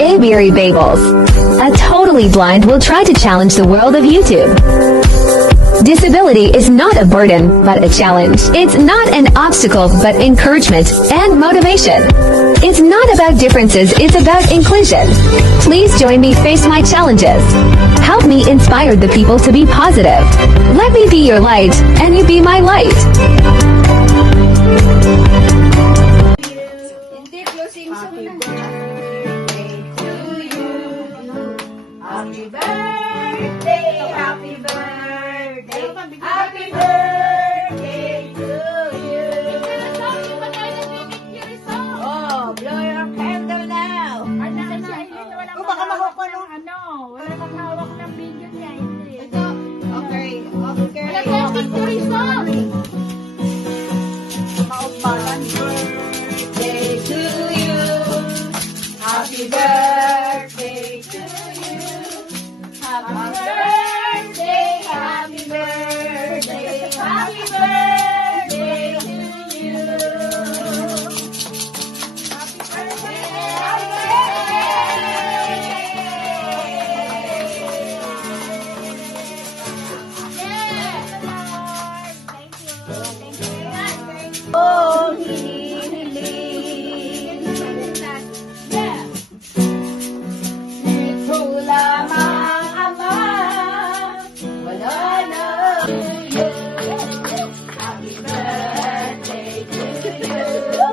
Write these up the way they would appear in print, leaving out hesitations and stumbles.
Aviary Bagels. A totally blind will try to challenge the world of YouTube. Disability is not a burden, but a challenge. It's not an obstacle, but encouragement and motivation. It's not about differences, it's about inclusion. Please join me face my challenges. Help me inspire the people to be positive. Let me be your light, and you be my light. Hindi, closing happy birthday to you. Happy birthday, happy birthday, happy birthday to you. Oh, blow your candle now. O baka makuha nung wala kang hawak ng video niya, hindi. Ito, okay. Picture song! Birthday to you. Happy birthday to you. Happy birthday, happy birthday, happy birthday to you. Happy birthday, happy birthday. Oh, ito lamang ama, wala na you. Happy birthday to you.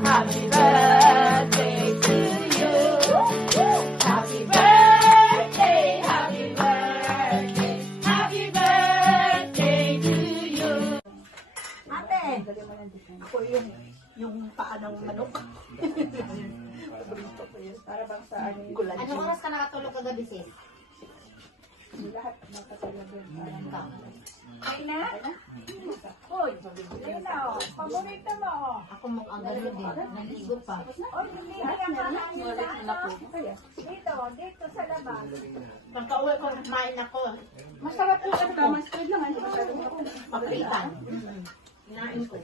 Happy birthday to you. Happy birthday, happy birthday, happy birthday to you. Ate, ako yung paa ng manok. Paborito ko yun. Para bang sa ano yung gulay. Anong oras ka nakatulog kagabi, sis? Lahat ng kasalabin. Ay na? Uy, ayun na o. Paborito mo o. Ako mukhang gano'n din. Naligo pa. Uy, hindi ka kakain sa ano. Dito sa labas. Pagka-uwi ko, kumain ako. Masarap po ito. Mas food lang. Papritan. Kinain ko.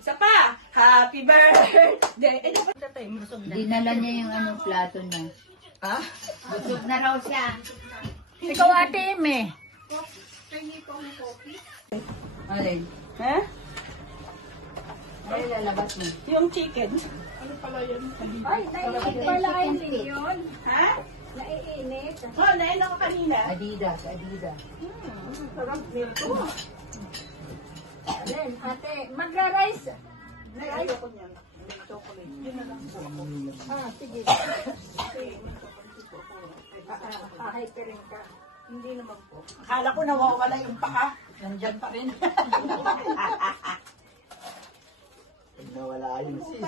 Isa pa! Happy birthday! Ano ba ito? Busog na. Dinala niya yung anong plato na. Ha? Busog na raw siya. Ikaw ate Eme. Alin? Ha? Ay, lalabas mo. Yung chicken. Ano pala yun? Ay, naiinit pala yun. Ha? Naiinit. Oh, nain ako kanina. Adidas, Adidas. Sarap nito. Alin, ate, magra-rice. Ayoko ko niyan. May chocolate. Yun na lang po ako. Sige. Kasi may chocolate po ako. Hypering ka. Hindi naman po. Akala ko nawawala yung paa. Nandyan pa rin. Nawala yung sis.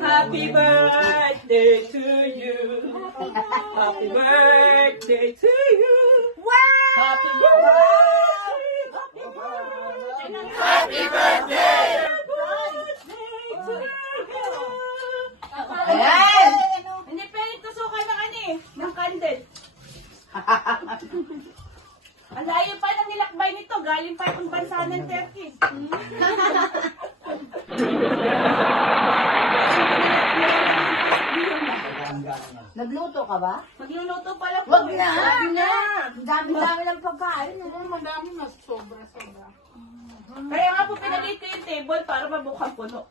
Happy birthday to you. Happy birthday to you. Wow! Happy birthday! Happy birthday! To you. Ayan! Hindi pwede tusukan ng ano eh, ng candle. Ang layo pa ng nilakbay nito, galing pa itong bansa ng Turkey. Nagluto ka ba? Magluluto pala po. Wag eh. na! Wag na! Ang dami-dami ng pagkain. Madami, mas sobra-sobra. Kaya nga po pinagay ko yung table para mabukhang puno.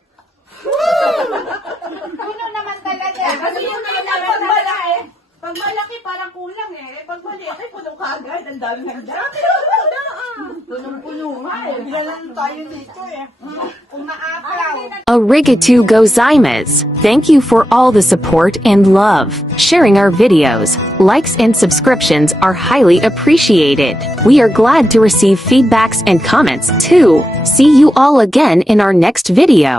Puno naman talaga. Kasi yung kailangan pag malaki, pag malaki parang kulang eh. Pag maliit ay puno kagad. Ang dami handa. Punong-puno nga eh. Bilalan tayo dito eh. Kung naakraw. Arigatou gozaimasu. Thank you for all the support and love. Sharing our videos, likes and subscriptions are highly appreciated. We are glad to receive feedbacks and comments too. See you all again in our next video.